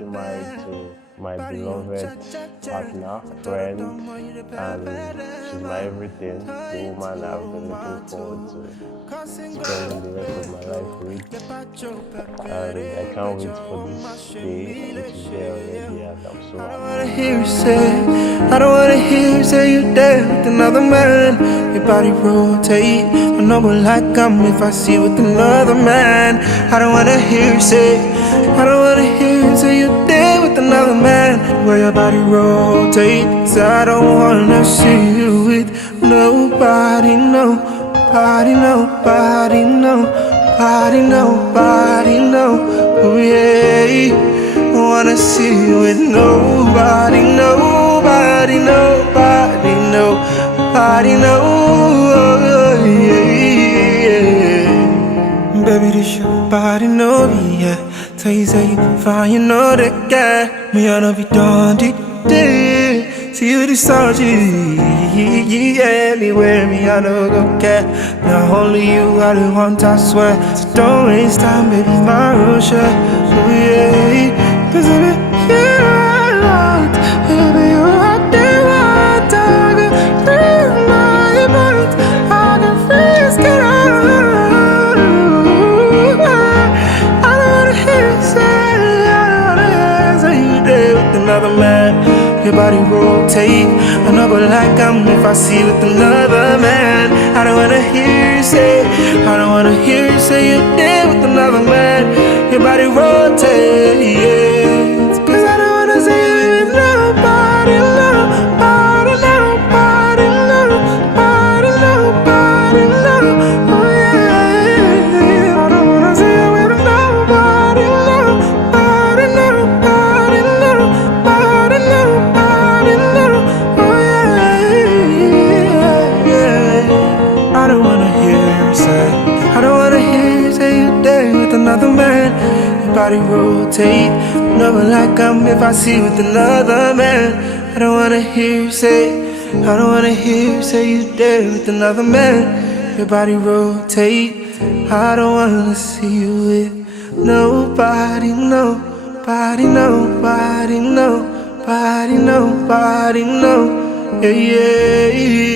getting married to my beloved partner, friend, and she's my everything, the woman I've been looking forward to spending the rest of my life with. And I can't wait for this day, which is there already, and I'm so happy. I don't wanna hear you say you're there with another man. Your body rotate, I know like I'm if I see with another man. I don't wanna hear you say, I don't wanna hear you say you're there with another man. Where your body rotates, I don't wanna see you with nobody, nobody, nobody, nobody, nobody, no. Oh yeah, I wanna see you with nobody, nobody, nobody, nobody, no. Oh, yeah. Baby, this your body, no, yeah. Tell you say you fine, you know that guy. Me, I know be done, day. See you this song, yeah, anywhere me, I know go care. Not only you, I the want, I swear. So don't waste time, baby, my real share. So yeah, cause I be here a lot. Baby, you out there, what I got through my mind. I can risk it all. I don't wanna hear you say, I don't wanna hear you say you there with another man. Your body rotate, I know but like I'm if I see with another man. I don't wanna hear you say, I don't wanna hear you say you're there with another man. Your body rotate, yeah. Cause I don't wanna see you with nobody, nobody, nobody, nobody, nobody, no. Oh yeah, I don't wanna see you with nobody, nobody, nobody, nobody, nobody, no. Oh yeah. I don't wanna hear you say, I don't wanna hear you say you're there with another man. Your body rotate, never like I'm if I see with another man. I don't wanna hear you say, I don't wanna hear you say you're there with another man. Your body rotate, I don't wanna see you with nobody, nobody, nobody, nobody, nobody, no. Yeah, yeah, yeah.